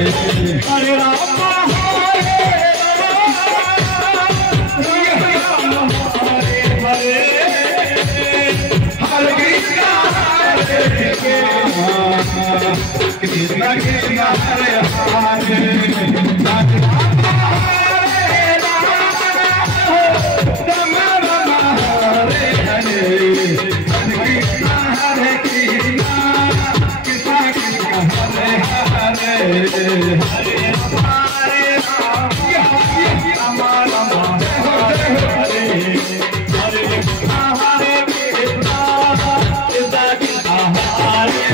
Hare Ram Krishna Krishna Hare Hare Ram Ram Hare Hare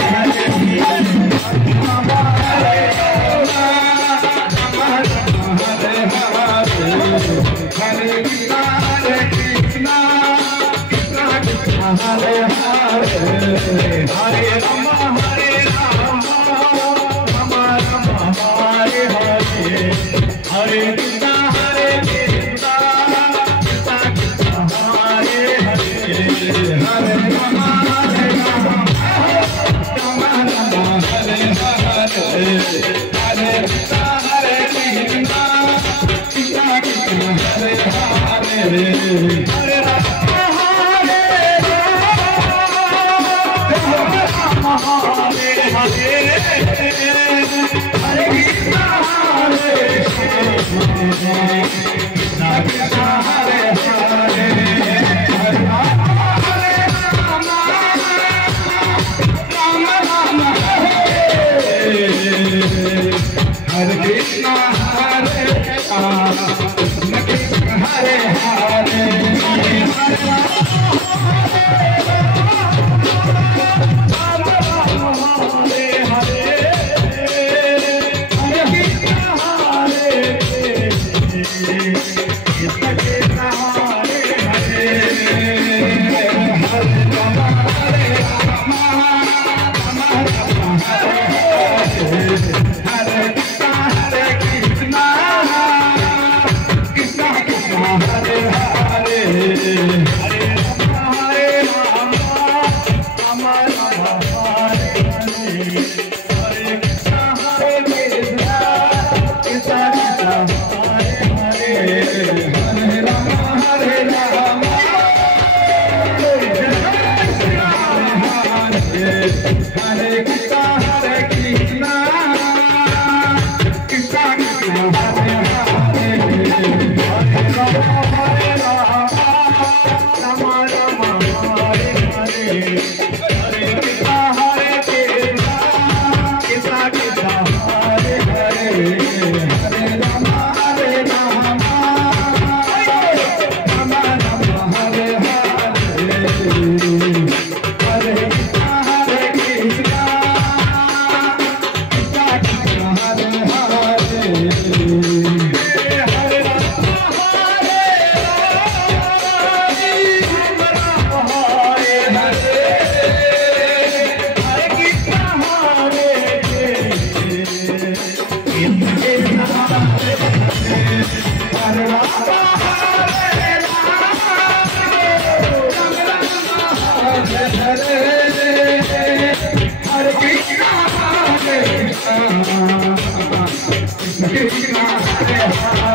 Hare Krishna Krishna Krishna Hare Hare Hare Ram Ram Ram Hare Hare Hare Krishna Hare Hare Hare Ram Ram Ram Hare Hare Hare Krishna Krishna Krishna Hare Hare Hare Ram Ram Hare Hare Hare Krishna Krishna Krishna Hare Hare Hare Ram Hare Hare Hare Krishna Krishna Krishna Hare Hare Hare Ram Ram Ram Hare Krishna Krishna Hare Hare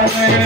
Hare